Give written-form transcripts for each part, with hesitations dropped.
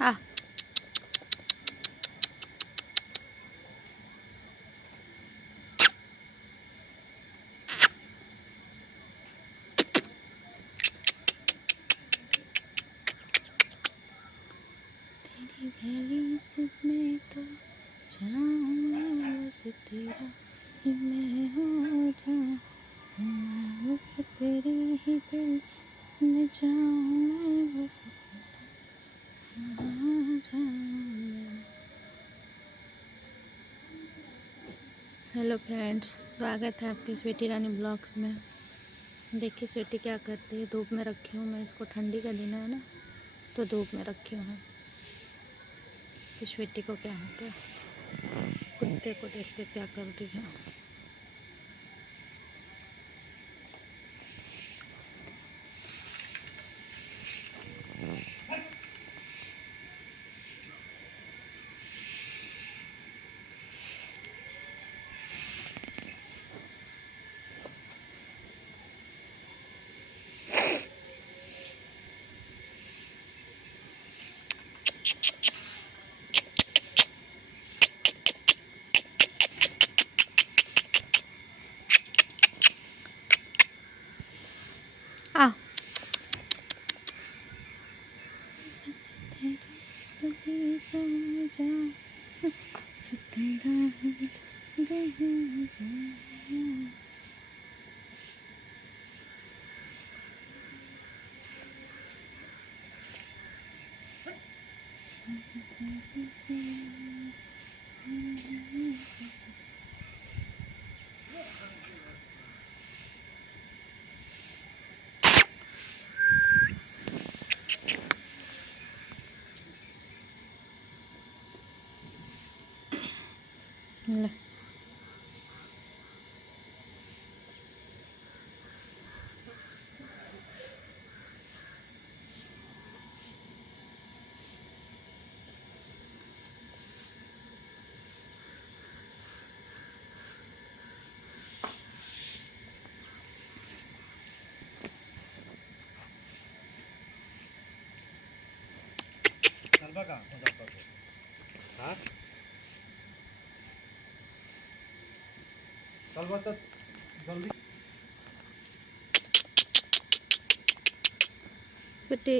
आ तेरी गली में तो जाऊं मैं बस तेरा ही मैं हो जाऊं मैं बस तेरे ही दिल में जाऊं मैं बस हो जाऊं मैं। हेलो फ्रेंड्स, स्वागत है आपकी स्वीटी रानी ब्लॉग्स में। देखिए स्वीटी क्या करती है। धूप में रखी हूँ मैं इसको, ठंडी का दिन है ना तो धूप में रखी हूँ। कि स्वीटी को क्या हो गया, कुत्ते को देख के क्या कर रही है। आ बस तेरे ही सो जाऊं, बस तेरा ही दिल हो जाऊं। ले चल बघा मुजफ्फरपूर हाँ चल बता जल्दी स्वीटी।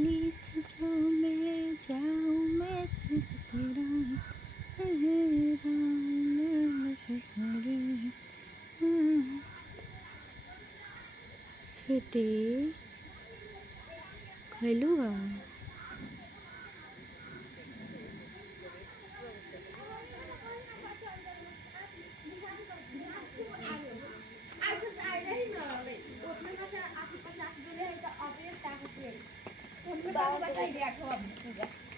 गली से जो मैं जाऊँ मैं तेरा स्वीटी खैलू है बताइए